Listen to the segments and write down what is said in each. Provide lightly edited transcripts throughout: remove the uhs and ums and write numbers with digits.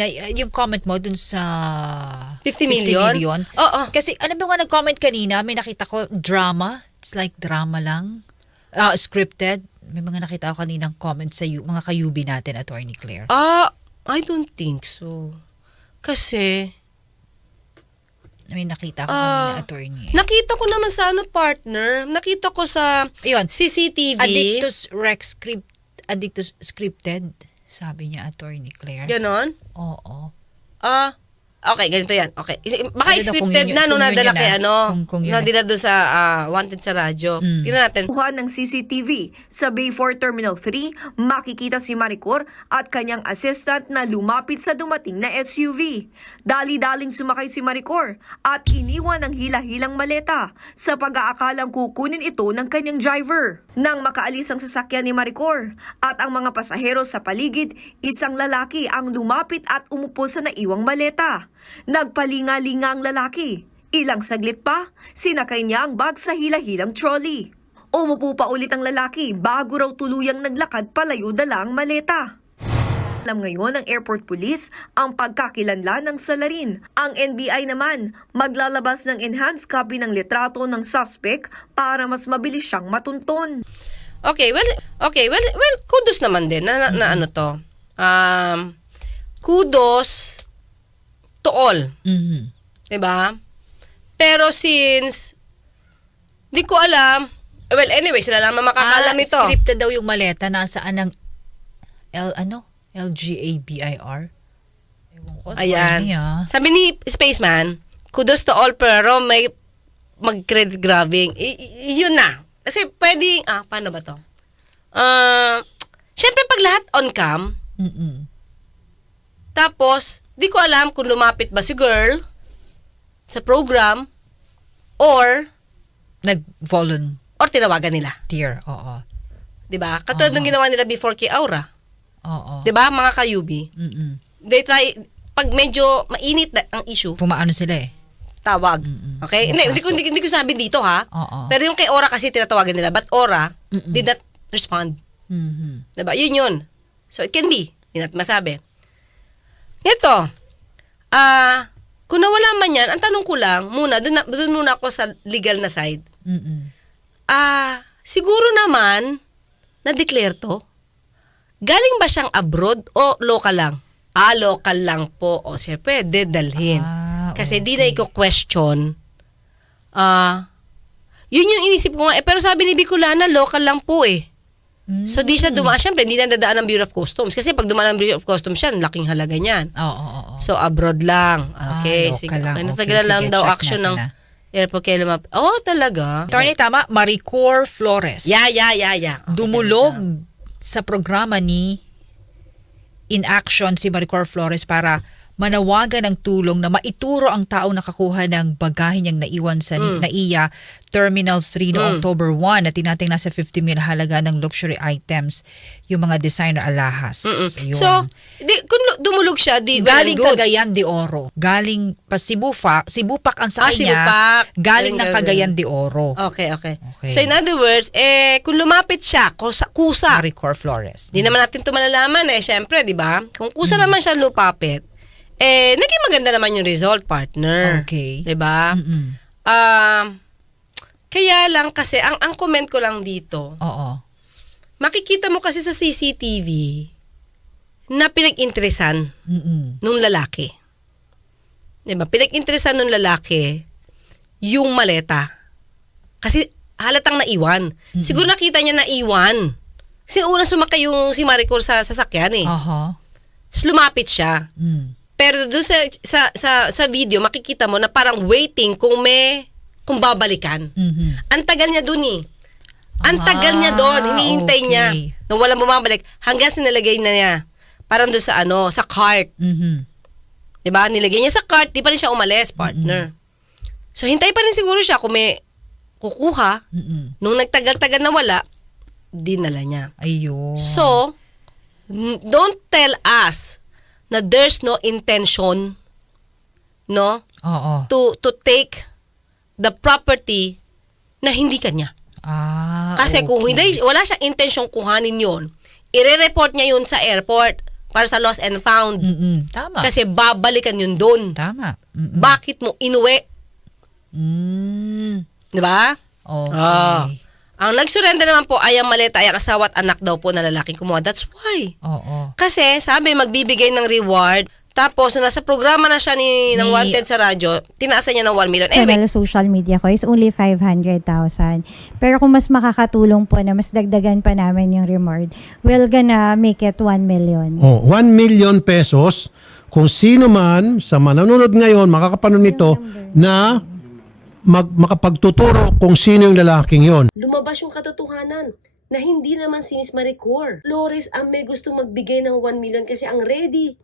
kanina, yung comment mo dun sa 50 million? Oo. Kasi ano ba nga nag-comment kanina, may nakita ko drama. It's like drama lang. Scripted. May mga nakita ko kaninang comment sa mga kayubi natin, Attorney Claire. I don't think so. Kasi May nakita ko kanina, Attorney. nakita ko naman sa partner. Nakita ko sa Ayun, CCTV. Addictus scripted, sabi niya, Attorney Claire. Ganon? Oo. Okay, ganito yan. Okay. Baka Ano daw, scripted kung na yun nadala yun kay na. Kung yun nadala doon sa wanted sa radyo. Tingnan natin. Kuha ng CCTV sa Bayfort Terminal 3, makikita si Maricor at kanyang assistant na lumapit sa dumating na SUV. Dali-daling sumakay si Maricor at iniwan ng hila-hilang maleta sa pag-aakalang kukunin ito ng kanyang driver. Nang makaalis ang sasakyan ni Maricor at ang mga pasahero sa paligid, isang lalaki ang lumapit at umupo sa naiwang maleta. Nagpalinga-linga ang lalaki. Ilang saglit pa, sinakay niya ang bag sa hila-hilang trolley. Umupo pa ulit ang lalaki bago raw tuluyang naglakad palayo dala ang maleta. Alam ngayon ng airport police ang pagkakilanlan ng salarin. Ang NBI naman maglalabas ng enhanced copy ng litrato ng suspect para mas mabilis siyang matunton. Okay, well, kudos naman din na ano to. Kudos to all. Mm-hmm. 'Di ba? Pero since di ko alam, well anyway, sila lang makakaalam nito. Scripted daw yung maleta, nasaan ng LGABIR. Ewan ko. Ayan. Attorney, Sabi ni Spaceman, kudos to all pero may mag-credit grabbing. Yun na. Kasi pwedeng, paano ba to? Syempre pag lahat on cam, tapos, di ko alam kung lumapit ba si girl sa program or tinawagan nila. Oo. 'Di ba? Katulad ng ginawa nila before kay Aura. Oo. 'Di ba? Mga kayubi. They try pag medyo mainit na ang issue, Pumaano sila tawag. Okay? Hindi ko sabi dito ha. Oo. Pero yung kay Aura kasi tinatawagan nila, but Aura did not respond. Mm-hmm. 'Di ba? Yun. So it can be. Hindi natin masabi. Ito. Kung nawala man yan, ang tanong ko lang muna, doon muna ako sa legal na side. Siguro naman na-declare to. Galing ba siyang abroad o local lang? Local lang po. O siya pwede dalhin. Kasi di na i-question. Yun yung inisip ko nga. Pero sabi ni Bicolana, local lang po eh. So di siya dumaan. Siyempre, hindi na dadaan ng Bureau of Customs. Kasi pag dumaan ng Bureau of Customs siya, laking halaga niyan. Oo. So abroad lang. Okay. Local lang. Okay, Natagalan lang sige, daw check action natin, ng airport kay lumapit. Talaga? Attorney, tama, Maricor Flores. Yeah. Okay, Dumulog sa programa ni In Action si Maricor Flores para manawagan ng tulong na maituro ang taong nakakuha ng bagahe niyang naiwan sa NAIA Terminal 3 noong October 1 na tinating nasa 50 mil halaga ng luxury items, yung mga designer alahas. Yun. So, kung dumulog siya, galing well and good. Cagayan de Oro. Galing pa Sibupak ang sa kanya. Sibupak. Galing ng Cagayan de Oro. Okay. So in other words, kung lumapit siya, kusa. Maricor Flores. Di naman natin ito malalaman syempre, di ba? Kung kusa naman siya lupapit, naging maganda naman yung result, partner. Okay. Di ba? Kaya lang kasi, ang comment ko lang dito, Oo. makikita mo kasi sa CCTV na pinag-interesan nung lalaki. Di ba? Pinag-interesan nung lalaki yung maleta. Kasi halatang naiwan. Siguro nakita niya naiwan. Kasi una sumakay yung si Maricor sa sasakyan Tapos lumapit siya. Pero doon sa video, makikita mo na parang waiting kung babalikan. Ang tagal niya doon Ang tagal niya doon. Hinihintay niya na walang bumabalik hanggang sinalagay na niya. Parang doon sa cart. Diba? Nilagay niya sa cart, di pa rin siya umalis, partner. So, hintay pa rin siguro siya kung may kukuha. Nung nagtagal-tagal na wala, dinala niya. Ayun. So, don't tell us na there's no intention to take the property na hindi kanya. Kasi kung wala siyang intensyong kuhanin yon, ire-report niya yun sa airport. para sa lost and found. Tama. Kasi babalikan yun doon. Tama. Bakit mo inuwi? Mm. Di ba? Okay. Ang nagsurrender naman po ay ang maleta ay ang asawa at anak daw po na lalaking kumuha. That's why. Oo. Kasi sabi magbibigay ng reward. Tapos nung nasa programa na siya ng Ni- Wanted sa radyo, tinaasan niya ng 1 million. Anyway, Channel social media ko is only 500,000. Pero kung mas makakatulong po na mas dagdagan pa namin yung reward, we're gonna make it 1 million. 1 million pesos kung sino man sa manonood ngayon, makakapanood nito, na makapagtuturo kung sino yung lalaking yon. lumabas yung katotohanan na hindi naman si Miss Maricor Flores ang may gusto magbigay ng 1 million kasi ang ready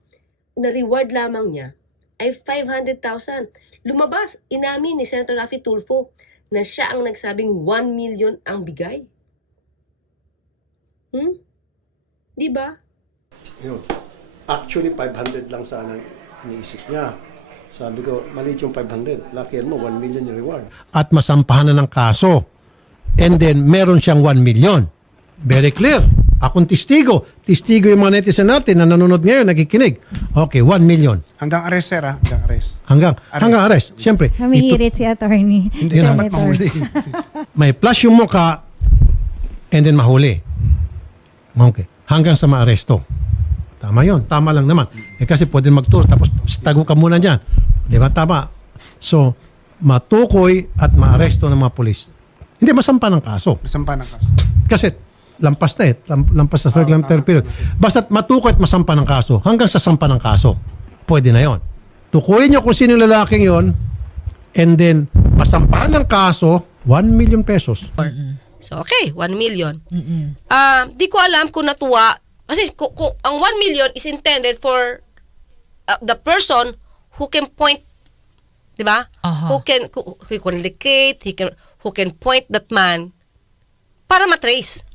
na reward lamang niya ay 500,000. Lumabas, inamin ni Senator Raffy Tulfo na siya ang nagsabing 1 million ang bigay. Di ba? Yun. Actually, 500 lang sana iniisip niya. Sabi ko, maliit yung 500. Lucky mo, 1 million yung reward. At masampahan na ng kaso. And then, meron siyang 1 million. Very clear. Akong testigo. Testigo yung mga netizen natin na nanonood ngayon, nagkikinig. Okay, 1 million. Hanggang arrest, sir, ha? Hanggang arrest. Hanggang arrest. Siyempre, Humihirit si attorney. Hindi Yun dapat Senator. mahuli. may flash yung muka and then mahuli. Okay. Hanggang sa maaresto. Tama yon. Tama lang naman. Kasi pwede mag-tour tapos tago ka muna dyan. Di ba? Tama. So, matukoy at maaresto ng mga polis. Hindi, masampa ng kaso. Sampa ng kaso. Kasi lampas na lampas na sa regulamentary period. Basta matukoy at masampa ng kaso hanggang sa sampa ng kaso. Pwede na yon. Tukuyin nyo kung sino yung lalaking yon and then masampahan ng kaso 1 million pesos. So, okay, 1 million. Di ko alam kung natuwa. Kasi kung ang 1 million is intended for the person who can point, di ba? Who can locate, who can point that man para matrace.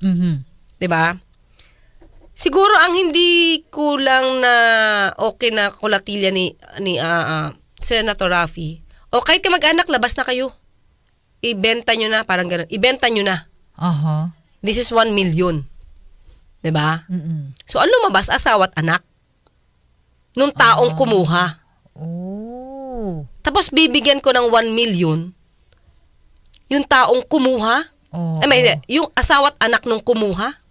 Di ba? Siguro ang hindi kulang na okay na kulatilya ni Senator Raffy, o kahit ka mag-anak, labas na kayo. Ibenta nyo na, parang gano'n. Ibenta nyo na. This is 1 million. 'Di ba? So, ang lumabas, asawa at anak. Nung taong kumuha. Oh. Tapos, bibigyan ko ng 1 million yung taong kumuha. Yung asawa at anak nung kumuha.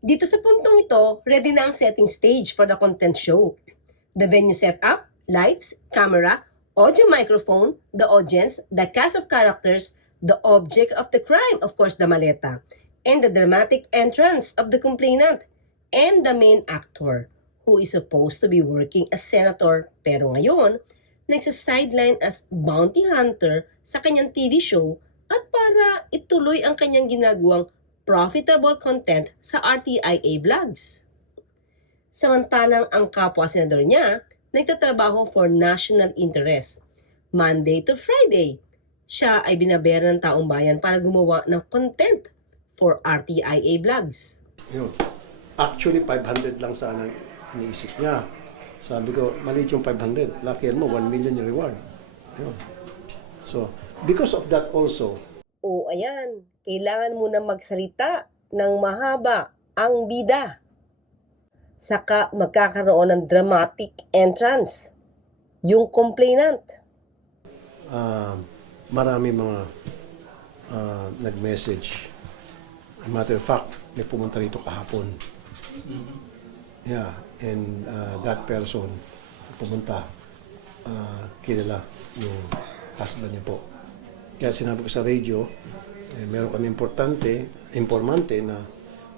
Dito sa puntong ito, ready na ang setting stage for the content show. The venue setup, lights, camera, audio microphone, the audience, the cast of characters, the object of the crime, of course, the maleta, and the dramatic entrance of the complainant, and the main actor, who is supposed to be working as senator, pero ngayon, nagsa-sideline as bounty hunter sa kanyang TV show at para ituloy ang kanyang ginagawang profitable content sa RTIA vlogs. Samantalang ang kapwa-senador niya, nagtatrabaho for national interest. Monday to Friday, siya ay binabayaran ng taong bayan para gumawa ng content for RTIA vlogs. Yun. Actually, 500 lang sana iniisip niya. Sabi ko, maliit yung 500. Lucky mo, 1 million yung reward. Yun. So, because of that also, O ayan, kailangan mo na magsalita ng mahaba ang bida. Saka magkakaroon ng dramatic entrance. Yung complainant. marami mga nag-message. As a matter of fact, may pumunta rito kahapon. Yeah, and that person pumunta, kilala yung husband niya po. Kaya sinabi ko sa radio, meron kami informante na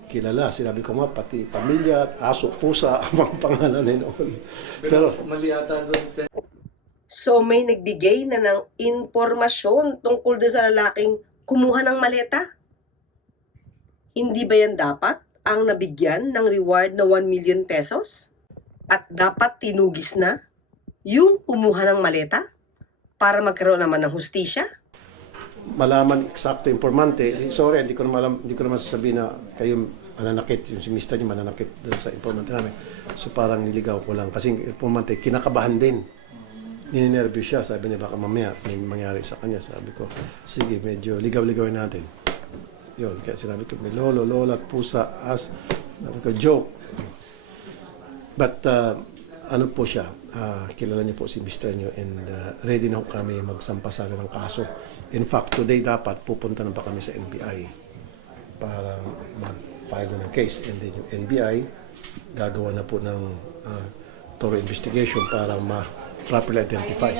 kilala. Sinabi ko nga, pati pamilya at aso, pusa, ang mga pangalan and all. Pero mali ata doon, sir. So may nagbigay na ng impormasyon tungkol doon sa lalaking kumuha ng maleta? Hindi ba yan dapat ang nabigyan ng reward na 1 million pesos? At dapat tinugis na yung kumuha ng maleta para magkaroon naman ng hustisya? malaman eksakto informante. Sorry, hindi ko naman sasabihin na kayo mananakit, yung si Mr. niya mananakit doon sa informante namin. So parang niligaw ko lang. Kasi informante, kinakabahan din. Ninenervous siya. Sabi niya, baka mamaya may mangyari sa kanya. Sabi ko, sige, medyo ligaw-ligawin natin. Yun, kaya sinabi ko, may lolo, lola, at pusa, as, sabi ko, joke. But, ano po siya, kilala niyo po si Mr. Nyo and ready na po kami magsampa sana ng kaso. In fact, today dapat pupunta na pa kami sa NBI para mag-file na ng case. And then yung NBI, gagawa na po ng thorough investigation para ma-properly identify.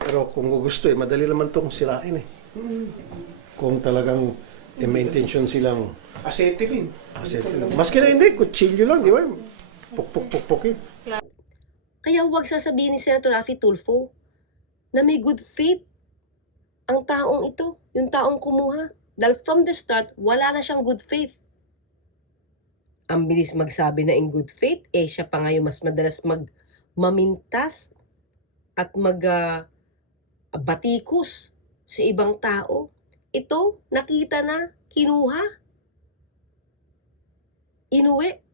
Pero kung gusto madali naman itong sirain eh. Kung talagang may intention silang Acetylene. maski na hindi, kutsilyo lang, di ba? Puk-puk-puk-puk eh. Kaya huwag sasabihin ni Senator Raffy Tulfo na may good faith ang taong ito, yung taong kumuha. Dahil from the start, wala na siyang good faith. Ang bilis magsabi na in good faith, siya pa ngayon mas madalas mamintas at batikos sa ibang tao. Ito, nakita na, kinuha, inuwi.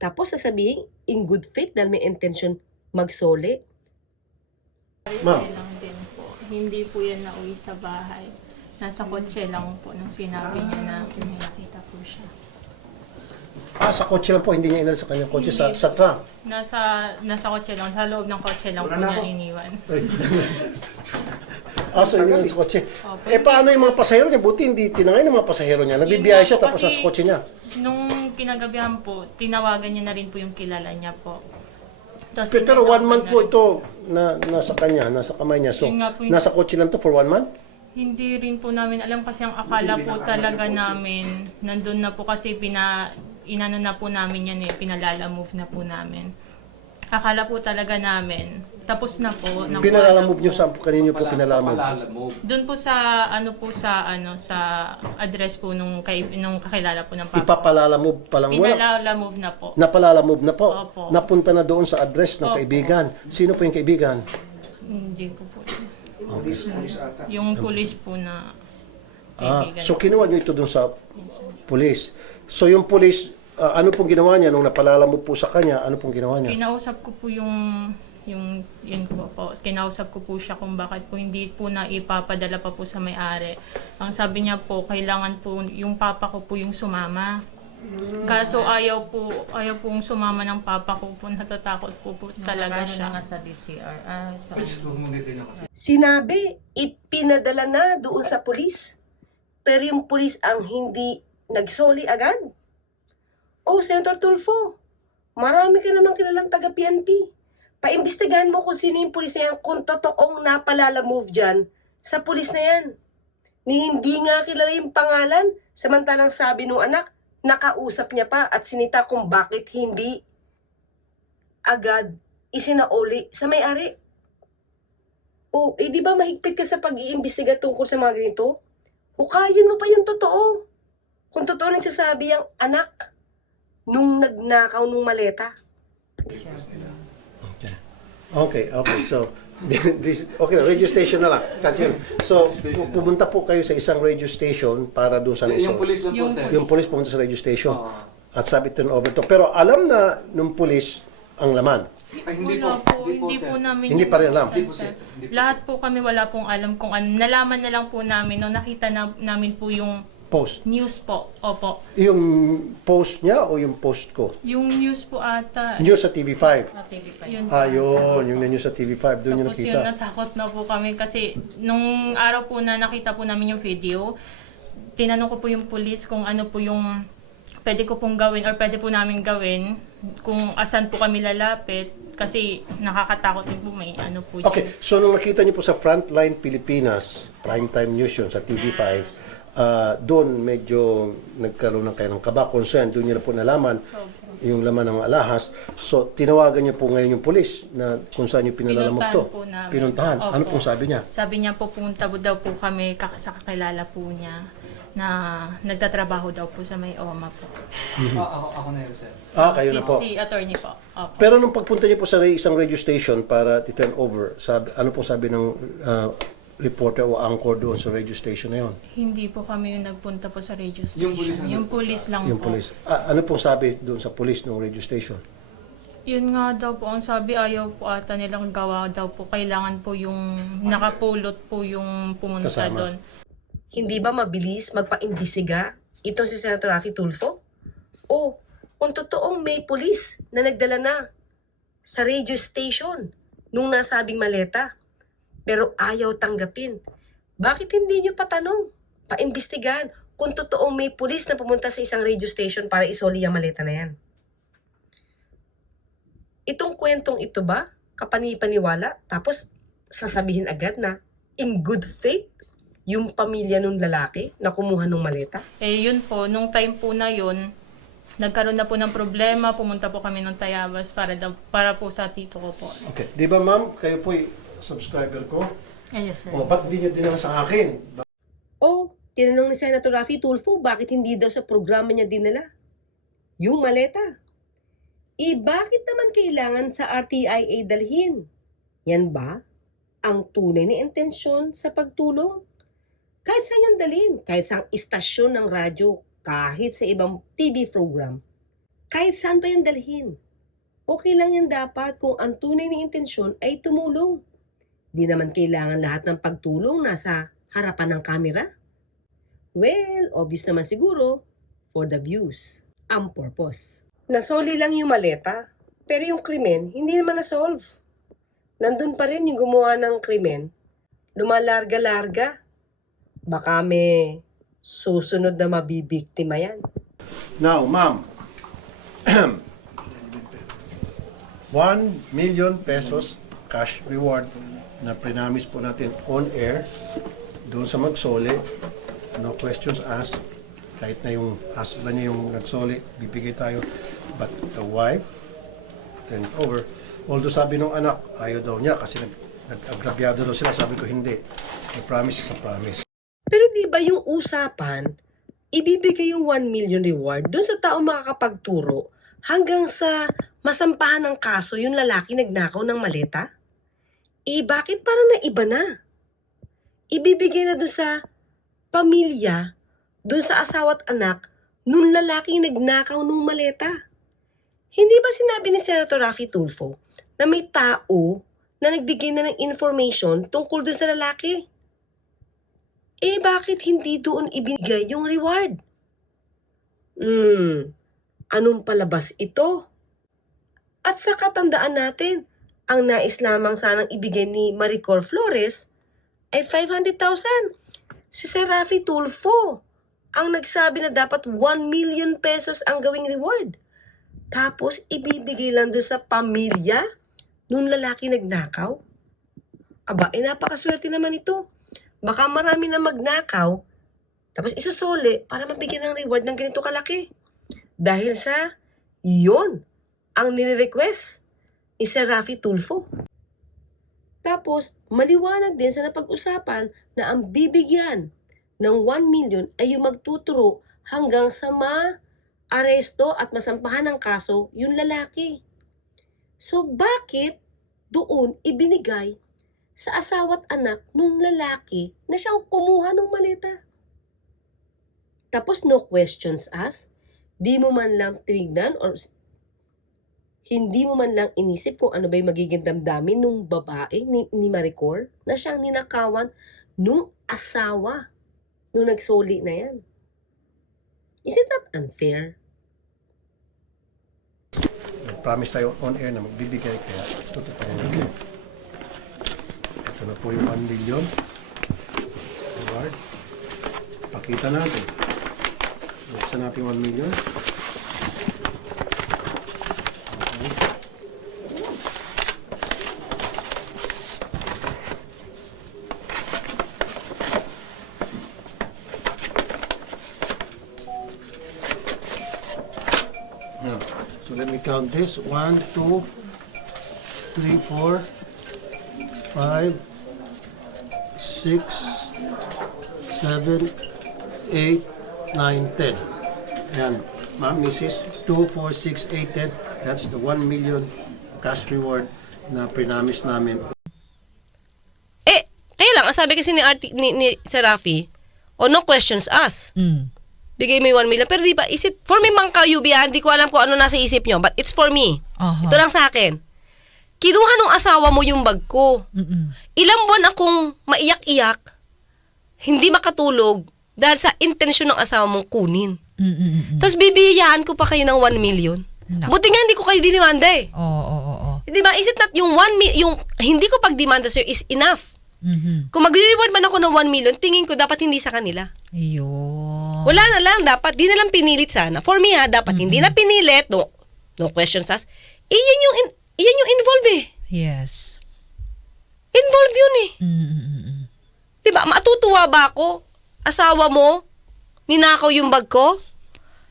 Tapos sasabihin, in good faith dahil may intention magsole. Ma'am. Lang din po. Hindi po yan nauwi sa bahay. Nasa kotse lang po nung sinabi niya na may nakita po siya. Sa kotse lang po, hindi niya inalis sa kanyang kotse, sa Hindi. trunk. Nasa kotse lang, sa loob ng kotse lang po Wala na niya ako. iniwan. So iniwan sa kotse. Opo. Paano yung mga pasahero niya? Buti hindi tinangay ng mga pasahero niya. Nagbibiyahe siya Yun nga po tapos kasi, nasa kotse niya. Nung kinagabihan po, tinawagan niya na rin po yung kilala niya po. Tapos Pero 1 month tinatawag po na- ito na nasa kanya, nasa kamay niya. So, Yun nga po yun. nasa kotse lang to for 1 month? Hindi rin po namin alam kasi ang akala po talaga namin, nandun na po kasi inano na po namin yan pinalala move na po namin. Akala po talaga namin, tapos na po. nakuha Pinalala na move po. niyo sa kanino po pinalala move? Doon po sa sa address po nung kakilala po ng papa. Ipapalala move pa lang wala. Pinalala move na po. Napalala move na po. Opo. Napunta na doon sa address ng Opo. kaibigan. Sino po yung kaibigan? Hindi ko po. Police ata. Yung police po na kaibigan. So kinuha niyo ito doon sa police. So yung police, ano pong ginawa niya nung napalala mo po sa kanya? Ano pong ginawa niya? Kinausap ko po yung yun ko po. Kinausap ko po siya kung bakit po hindi po na ipapadala pa po sa may-ari. Ang sabi niya po, kailangan po yung papa ko po yung sumama. Kaso ayaw pong sumama ng papa ko po, natatakot po talaga siya. sa DCR. Sinabi, ipinadala na doon sa pulis. Pero yung pulis ang hindi nagsoli agad. Oh, Senator Tulfo, marami ka namang kilalang taga-PNP. Paimbestigahan mo kung sino yung pulis na yan, kung totoong napalala move dyan sa pulis na yan. Ni hindi nga kilala yung pangalan, samantalang sabi nung anak, nakausap niya pa at sinita kung bakit hindi agad isinauli sa may-ari. O, di ba mahigpit ka sa pag-iimbestiga tungkol sa mga ganito? Hukayin mo pa yung totoo. Kung totoo nagsasabi ang anak nung nagnakaw nung maleta. Okay. So, radio station na lang. Continue. So, pumunta po kayo sa isang radio station para doon sa Yung police lang po, sir. Yung police pumunta sa radio station. Oo. At sabi turn over to. Pero alam na nung police ang laman. Ay, hindi Wala po. hindi sir. po namin. Hindi pa rin alam. Hindi po, sir. Lahat po kami wala pong alam kung ano. Nalaman na lang po namin nung nakita namin po yung Post. news po. Opo. Yung post niya o yung post ko? Yung news po ata. News sa TV5. Yun. Yun. Yung news sa TV5. Doon yung Tapos yun, nakita. natakot na po kami kasi nung araw po na nakita po namin yung video, tinanong ko po yung police kung ano po yung pwede ko pong gawin or pwede po namin gawin kung asan po kami lalapit kasi nakakatakot din po may ano po dyan. Okay. So, nung nakita niyo po sa Frontline Pilipinas, primetime news yun sa TV5, doon medyo nagkaroon ng kayo ng kaba, concern, doon niyo na po nalaman yung laman ng alahas. So, tinawagan niyo po ngayon yung polis na kung saan niyo pinalalamog to. Pinuntahan po namin. Pinuntahan. Opo. Ano pong sabi niya? Sabi niya po pumunta po daw po kami sa kakilala po niya na nagtatrabaho daw po sa may OMA po. Ako na yun, sir. Kayo na po. Si attorney po. Opo. Pero nung pagpunta niyo po sa isang radio station para i-turn over, ano pong sabi ng reporter o anchor doon sa radio station na yun? Hindi po kami yung nagpunta po sa radio station. Yung police ang Yung police lang Yung po. police. Ano pong sabi doon sa police ng radio station? Yun nga daw po, ang sabi ayaw po ata nilang gawa daw po. Kailangan po yung nakapulot po yung pumunta Kasama. doon. Hindi ba mabilis magpaimbisiga itong si Senator Raffy Tulfo? O kung totoong may pulis na nagdala na sa radio station nung nasabing maleta, pero ayaw tanggapin, bakit hindi nyo patanong, paimbestigahan kung totoong may pulis na pumunta sa isang radio station para isoli ang maleta na yan? Itong kwentong ito ba, kapani-paniwala, tapos sasabihin agad na in good faith yung pamilya nung lalaki na kumuha ng maleta? Eh yun po, nung time po na yun, nagkaroon na po ng problema, pumunta po kami ng Tayabas para po sa tito ko po. Okay. Di ba ma'am, kayo po'y subscriber ko? Yes, sir. O, ba't di nyo dinala sa akin? O, tinanong ni Senator Raffy Tulfo, bakit hindi daw sa programa niya dinala yung maleta? Bakit naman kailangan sa RTIA dalhin? Yan ba ang tunay na intensyon sa pagtulong? Kahit saan yung dalhin, kahit sa istasyon ng radyo, kahit sa ibang TV program, kahit saan pa yung dalhin. Okay lang yan dapat kung ang tunay na intensyon ay tumulong. Di naman kailangan lahat ng pagtulong nasa harapan ng kamera. Well, obvious naman siguro, for the views, ang purpose. Nasoli lang yung maleta, pero yung krimen hindi naman na-solve. Nandun pa rin yung gumawa ng krimen, lumalarga-larga. Baka may susunod na mabibiktima yan. Now, ma'am, 1 million pesos cash reward na prinamis po natin on air doon sa magsoli. No questions asked. Kahit na yung husband niya yung nagsoli, bibigay tayo. But the wife turned over. Although sabi nung anak, ayaw daw niya kasi nag-agrabyado daw sila. Sabi ko hindi. I promise is a promise. Pero di ba yung usapan, ibibigay yung 1 million reward doon sa taong makakapagturo hanggang sa masampahan ng kaso yung lalaki nagnakaw ng maleta? Bakit parang naiba na? Ibibigay na doon sa pamilya, doon sa asawa at anak, nung lalaking nagnakaw ng maleta. Hindi ba sinabi ni Senator Raffy Tulfo na may tao na nagbigay na ng information tungkol doon sa lalaki? Bakit hindi doon ibigay yung reward? Anong palabas ito? At sa katandaan natin, ang nais lamang sanang ibigay ni Maricor Flores ay 500,000. Si Sir Raffy Tulfo ang nagsabi na dapat 1 million pesos ang gawing reward. Tapos ibibigay lang doon sa pamilya nung lalaki nagnakaw? Aba, napakaswerte naman ito. Baka marami na magnakaw, tapos isusuli para mabigyan ng reward ng ganito kalaki. Dahil sa iyon ang nire-request ni Sir Raffy Tulfo. Tapos, maliwanag din sa napag-usapan na ang bibigyan ng 1 million ay yung magtuturo hanggang sa ma-aresto at masampahan ng kaso yung lalaki. So, bakit doon ibinigay sa asawa at anak nung lalaki na siyang kumuha ng maleta? Tapos no questions asked, di mo man lang tinignan or hindi mo man lang inisip kung ano ba yung magiging damdamin nung babae ni Maricor na siyang ninakawan nung asawa nung nagsoli na yan. Is it not unfair? Promise tayo on air na magbibigay kaya tututunan natin. Ito na po yung 1 million reward. Pakita natin. Buksan natin 1 million. Now, so let me count this. 1, 2, 3, 4, 5, 6, 7, 8, 9, 10. Ayan, ma'am, Mrs. 2, 4, 6, 8, 10. That's the 1 million cash reward na prinamis namin. Kaya lang, ang sabi kasi ni Sir Raffy, no questions asked. Bigay mo yung 1 million. Pero di ba, for me, Mang Kayubi, hindi ko alam kung ano nasa isip nyo, but it's for me. Aha. Ito lang sa akin. Kinuha nung asawa mo yung bag ko. Ilang buwan akong maiyak-iyak, hindi makatulog dahil sa intensyon ng asawa mong kunin. Mm-mm. Tapos bibiyayaan ko pa kayo ng 1 million. Nak- Buti nga hindi ko kayo dinimanda eh. Oo. Di ba? Is it not yung 1 million, yung hindi ko pagdemanda sa'yo is enough. Mhm. Kung magre-reward man ako ng 1 million, tingin ko dapat hindi sa kanila. Ayun. Wala na lang, dapat, di na lang pinilit sana. For me dapat hindi na pinilit, no questions asked. Iyan yung involve eh. Yes. Involve yun eh. Mm-mm. Di ba? Matutuwa ba ako? Asawa mo, ninakaw yung bag ko?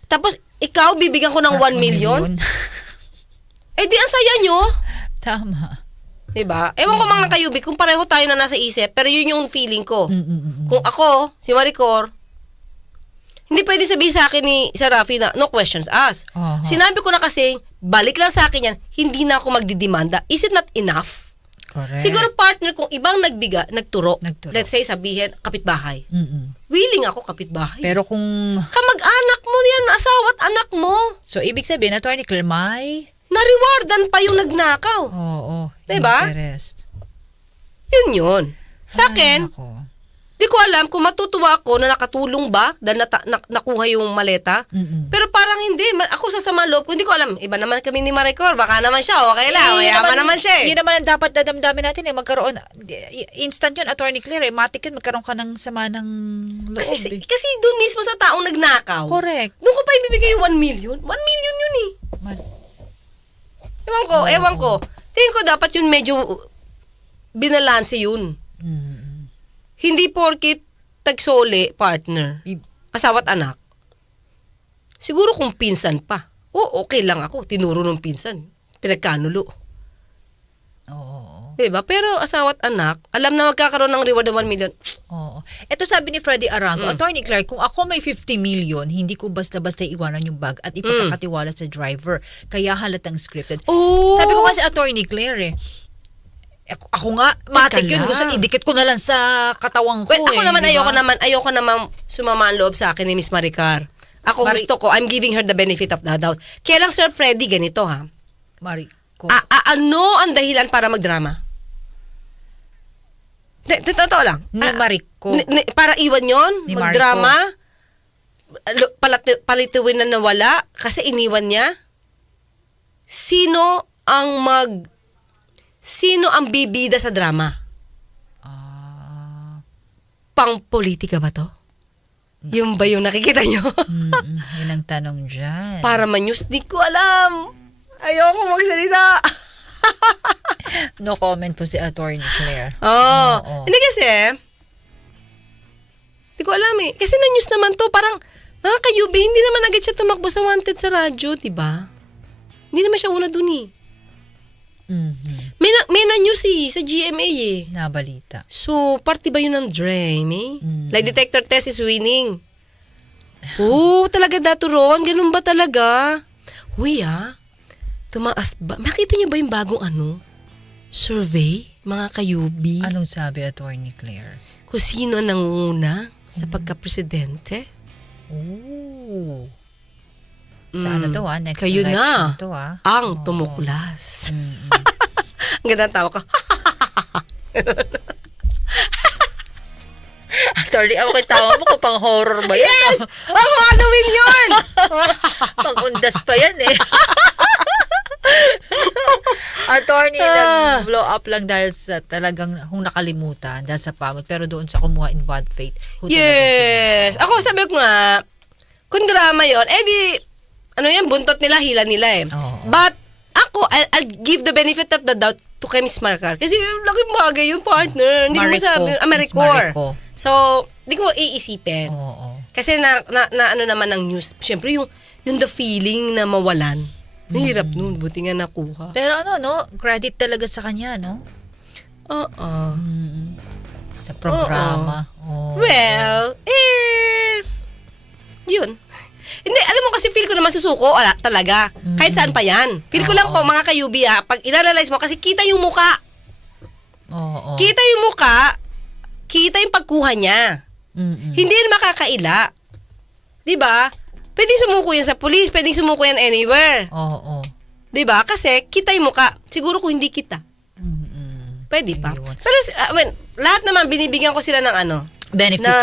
Tapos, ikaw, bibigyan ko ng 1 million? Eh di, ang saya nyo. Tama. Diba? Ewan ko mga kayubi, kung pareho tayo na nasa isip, pero yun yung feeling ko. Kung ako, si Maricor, hindi pwede sabihin sa akin ni Sir Rafi na no questions asked. Aha. Sinabi ko na kasing, balik lang sa akin yan, hindi na ako magdidemanda. Is it not enough? Correct. Siguro partner, kung ibang nagturo, Nagturo. let's say sabihin, kapitbahay. Mm-mm. Willing ako kapitbahay. Pero kung... Kamag-anak mo yan, asawa at anak mo. So, ibig sabihin, Attorney Claire, may... Na-rewardan pa yung nagnakaw. Oo. Diba? Interest. Yun. Sa akin, Ako. di ko alam kung matutuwa ako na nakatulong ba dahil nakuha yung maleta. Mm-mm. Pero parang hindi. Ako sa sama loob ko, hindi ko alam. Iba naman kami ni Maricor. Baka naman siya. Okay lang. Mayaman naman siya eh. Yun naman ang dapat dadamdamin natin eh. Magkaroon, instant yun, Attorney Claire, eh. Matik yun, magkaroon ka ng sama ng loob Kasi eh. doon mismo sa taong nagnakaw. Correct. Doon ko pa ibibigay yung 1 million. 1 million yun eh. Ewan ko. Tingin ko dapat yun medyo binalanse yun. Mm. Hindi porkit tagsole partner. Asawa't anak. Siguro kung pinsan pa. Okay lang ako. Tinuro ng pinsan. Pinagkanulo. Oo. Diba? Pero asawa't anak, alam na magkakaroon ng reward ng 1 million. Oo. Ito sabi ni Freddy Arango, Attorney Claire, kung ako may 50 million, hindi ko basta-basta iwanan yung bag at ipagkakatiwala sa driver. Kaya halatang scripted. Oh! Sabi ko nga si Attorney Claire ako nga, matik yun. lang. Gusto, idikit ko na lang sa katawang ko Well, ako naman, di ba? ayoko naman sumama ang loob sa akin ni Miss Maricar. Ako gusto ko, I'm giving her the benefit of the doubt. Kaya lang, Sir Freddy, ganito ha. Mariko. Ano ang dahilan para magdrama? Totoo lang. Ni Mariko. Para iwan yon, Ni magdrama, palituin na nawala kasi iniwan niya. Sino ang bibida sa drama? Pang politika ba to? Yung ba yung nakikita nyo? Yun ang tanong dyan. Para ma-news, di ko alam. Ayoko magsalita. No comment po si Attorney Claire. Oo. Hindi kasi, di ko alam eh. Kasi na-news naman to, parang, mga kayubi, hindi naman agad siya tumakbo sa wanted sa radyo, diba? Hindi naman siya una dun eh. Mhm. May na-news eh, sa GMA eh. Nabalita. So, party ba yun ng dream eh? Mm. Lie detector test is winning. Talaga dato Ron? Ganun ba talaga? Tumaas ba? Nakita niyo ba yung bagong survey, mga kayubi? Anong sabi Attorney Claire? Kung sino ang nangunguna sa pagka-presidente? Oh. Sa ano to next Kayo election na to ang tumuklas. Ang ganda ng tawa ko. Attorney, ako kay tawa mo kung pang horror ba yan? Yes! Pang Halloween yun! Pang undas pa yan eh. Attorney, nag-blow up lang dahil sa talagang nakalimutan dahil sa pagod. Pero doon sa kumuha in bad faith. Yes! Ako sabi ko nga, kung drama yun, buntot nila, hila nila eh. Oo. But, ako, I'll give the benefit of the doubt to kay Miss Maricar. Kasi laking bagay yung partner. Hindi mo Marico. sabi, Miss Maricor. Marico. So, di ko iisipin. Oo. Kasi na ano naman ng news, syempre yung the feeling na mawalan. Mahirap nun, buti nga nakuha. Pero credit talaga sa kanya, no? Sa programa. Oo. Well, yun. Hindi, alam mo kasi feel ko naman susuko, talaga. Kahit saan pa yan. Feel ko lang po, mga kayubi pag inanalyze mo, kasi kita yung muka. Oo. Kita yung muka, kita yung pagkuha niya. Mm-mm. Hindi yan makakaila. Diba? Pwedeng sumuko yan sa police, pwedeng sumuko yan anywhere. Oo. Diba? Kasi kita yung muka. Siguro kung hindi kita. Mm-mm. Pwede pa. Ayun. Pero lahat naman binibigyan ko sila ng Benefit na,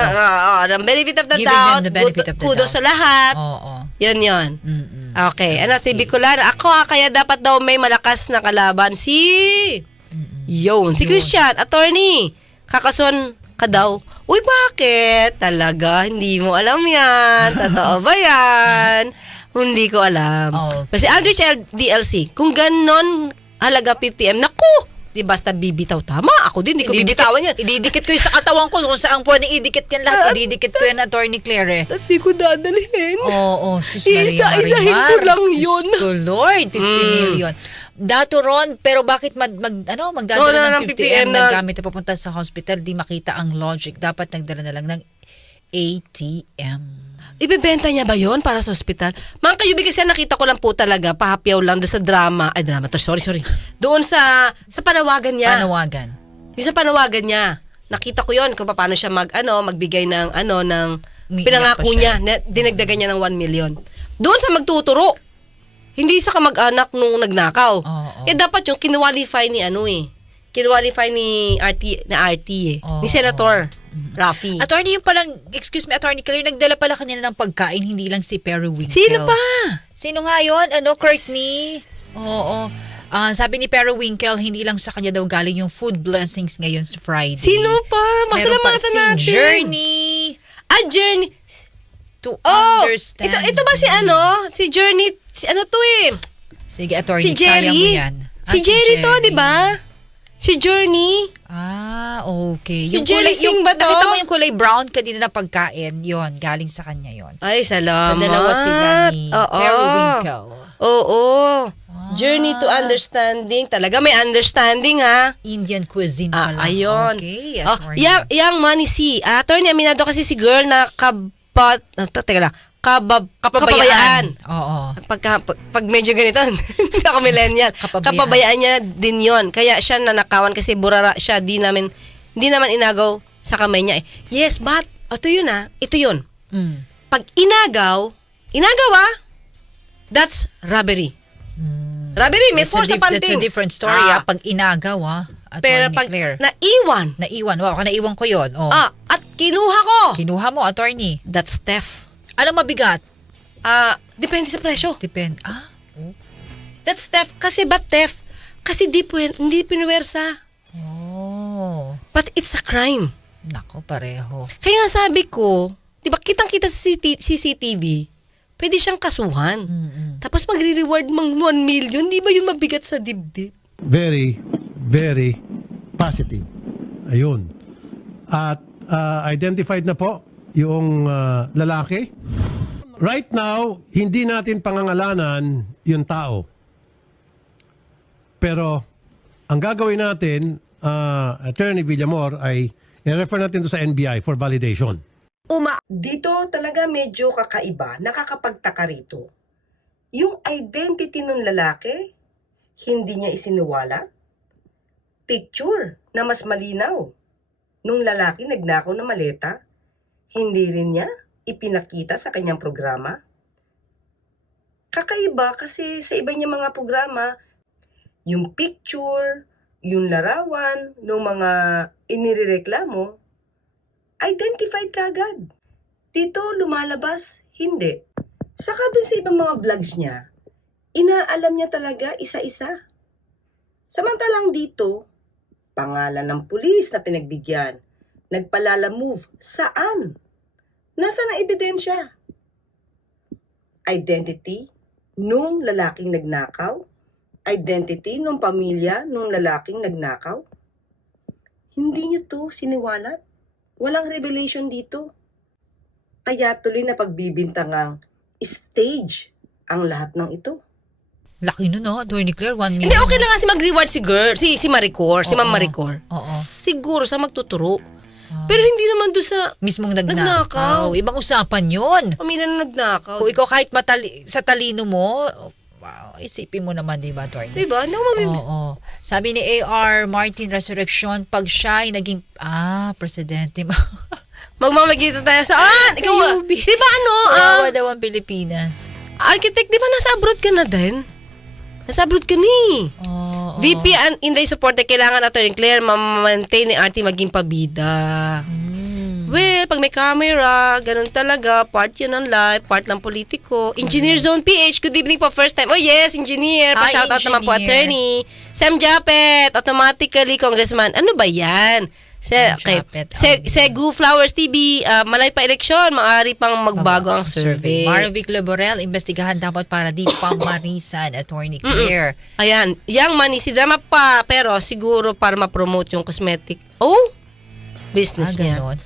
of. ng benefit of the Giving doubt, them the benefit of the kudos doubt. sa lahat. Oo. Yan. Mm-mm. Okay. Ano, si Bicolar, kaya dapat daw may malakas na kalaban. Si si Christian, attorney. Kakason ka daw. Uy, bakit? Talaga, hindi mo alam yan. Totoo ba yan? Hindi ko alam. Okay. Kasi Andres DLC, kung ganon halaga 50M, naku! Di basta bibitaw. Tama, ako din, di ko bibitawan yan. Ididikit ko yung sa katawan ko kung saan pwede idikit yan lahat. Ididikit ko yan, Attorney Claire. At di ko dadalhin. Oo, sus Maria Isa-isahin Marimar. ko lang yun. Diyos ko, Lord, 50 million. Dato Ron, pero bakit magdadala ng 50M na gamit na papunta sa hospital, di makita ang logic. Dapat nagdala na lang ng ATM. Ibebenta niya ba yon para sa ospital? Mga kayubi, kasi nakita ko lang po talaga, pahapyaw lang doon sa drama. Ay, drama to, sorry. Doon sa panawagan niya. Panawagan. Yung sa panawagan niya. Nakita ko yon kung paano siya magbigay ng Umiiyak pinangako pa siya. niya, dinagdagan niya ng 1 million. Doon sa magtuturo. Hindi sa kamag-anak nung nagnakaw. Oo. Eh dapat yung kinwalify ni kinwalify ni RT Oo. ni Senator Raffy. Attorney, yung palang, excuse me, Attorney Claire, nagdala pala kanina ng pagkain, hindi lang si Perry Winkle. Sino pa? Sino nga yun? Courtney? Oo. Sabi ni Perry Winkle, hindi lang sa kanya daw galing yung food blessings ngayon sa Friday. Sino pa? Meron pa Masalamatan si natin. Journey Journey. to Oh, understand. ito ba si Journey, Sige, Attorney, si Jerry. kaya mo yan. Si Jerry to, di ba? Si Journey. Okay. Si Jerry Singh ba to? Nakita mo yung kulay brown kanina na pagkain, yon galing sa kanya yon. Ay, salamat. So, dalawa sila ni Perry Winkle. Oo. Journey to understanding. Talaga may understanding, ha? Indian cuisine pala. Ayun. Okay, Oh, Attorney. yang money si. Attorney, aminado kasi si girl na kapabayaan. Oo. Pag medyo ganito, hindi ako millennial. Kapabayaan niya din yon. Kaya siya nanakawan kasi burara siya. Di naman inagaw sa kamay niya. Yes, but, ito yun. Mm. Pag inagaw that's robbery. Robbery, may force upon That's a things. different story. Pag inagaw, Pero Attorney pag Claire. naiwan, Naiwan ko yon. Oh. at kinuha ko, Kinuha mo, Attorney. that's theft. Alam mabigat? Depende sa presyo. Depend. That's theft. Kasi ba theft? Kasi hindi pinuwersa. Oh. But it's a crime. Nako, pareho. Kaya nga sabi ko, di ba kitang-kita sa CCTV, pwede siyang kasuhan. Tapos magre-reward mang 1 million, di ba yung mabigat sa dibdib? Very, very positive. Ayun. At identified na po yung lalaki. Right now, hindi natin pangangalanan yung tao. Pero ang gagawin natin, Attorney Villamor, ay i-refer natin to sa NBI for validation. Dito talaga medyo kakaiba, nakakapagtaka rito. Yung identity ng lalaki, hindi niya isinuwalat. Picture na mas malinaw. Nung lalaki nagnakaw ng maleta, hindi rin niya ipinakita sa kanyang programa. Kakaiba kasi sa iba niya mga programa, yung picture, yung larawan ng mga inireklamo, identified kagad. Dito lumalabas, hindi. Saka dun sa ibang mga vlogs niya, inaalam niya talaga isa-isa. Samantalang dito, pangalan ng pulis na pinagbigyan, nagpalala move, saan? Nasaan ang ebidensya? Identity nung lalaking nagnakaw? Identity nung pamilya nung lalaking nagnakaw? Hindi niya to siniwalat. Walang revelation dito. Kaya tuloy na pagbibintangang stage ang lahat ng ito. Laki nun, no? Attorney Claire, 1 million. Hindi, okay lang kasi mag-reward si Maricor, si Oo. Ma'am Maricor. Oo. Siguro sa magtuturo. Pero hindi naman doon sa Mismong Nagnakaw. nagnakaw. Ibang usapan yun. pamilya na nagnakaw. Kung ikaw kahit sa talino mo, wow, isipin mo naman, di ba, Attorney? Diba? Oo. Sabi ni A.R. Martin Resurrection, pag siya ay naging, presidente mo. Magmamagitan tayo saan? Ikaw, Ayubi. di ba Kawawa daw ang Pilipinas. architect, di ba nasa abroad ka na din? Nasa abroad ka ni. Oo. VP and Inday Supporter, kailangan Attorney Claire, ma-maintain ni RT maging pabida. Well, pag may camera, ganun talaga, part yun ng life, part ng politiko. Engineer Zone PH, good evening po, first time. Oh yes, engineer. Hi, Pa-shoutout naman po, engineer. attorney. Sam Japet, automatically, congressman. Ano ba yan? Sam Japet, Segu Flowers TV, malay pa eleksyon, maaari pang magbago ang survey. Marvic Leborel, investigahan dapat para di pamarisan, Attorney Claire. Ayan, yang manisidama pa, pero siguro para ma-promote yung cosmetic. Oh, business niya. Ganon.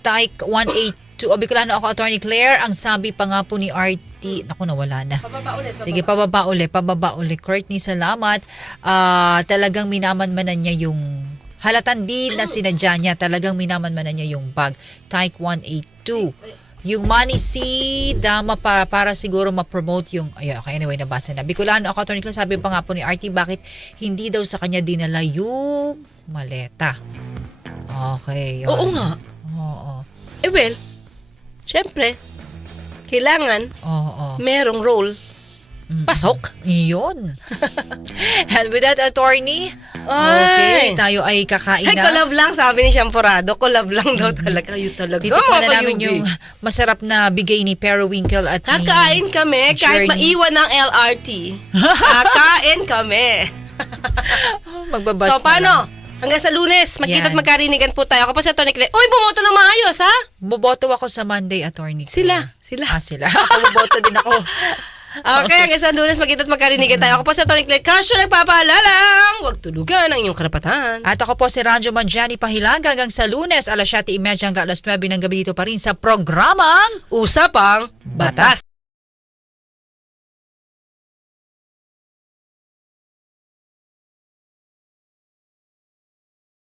Tyke 182. Bicolano ako, Attorney Claire. Ang sabi pa nga po ni RT, naku, nawala na. Sige, pababa uli. Courtney, salamat. Talagang minamanmanan niya yung halatan din na sinadya niya. Talagang minamanmanan niya yung bag. Tyke 182. Yung money si Dama para siguro ma-promote yung okay, anyway, nabasa na. Bicolano ako, Attorney Claire, sabi pa nga po ni RT, bakit hindi daw sa kanya dinala yung maleta? Okay. Yun. Oo nga. Oo. Well, syempre, kailangan Oo. merong role. Pasok. Yun. And with that, Attorney, Ay. okay, tayo ay kakain Ay, na. collab lang, sabi ni Champorado. Collab lang daw talaga. Kayo talaga. Titikman na mga namin kayubi. yung masarap na bigay ni Periwinkle at ni Kakain kami kahit Journey. maiwan ng LRT. Kakain kami. Magbabas So, na paano? lang. Hanggang sa Lunes, magkita at Yan. magkarinigan po tayo. Ako pa sa Tony Clay. Uy, bumoto ng maayos, ha? Boboto ako sa Monday, Attorney. Sila. Sila. Ako boboto din ako. Okay, hanggang sa Lunes, magkita at magkarinigan tayo. Ako pa sa Tony Clay. Kasyo nagpapaalalang. Huwag tulugan ang iyong karapatan. At ako po si Ranjo Manjani Pahilaga hanggang sa Lunes, 7:30 hanggang 9 ng gabi dito pa rin sa programang Usapang Batas.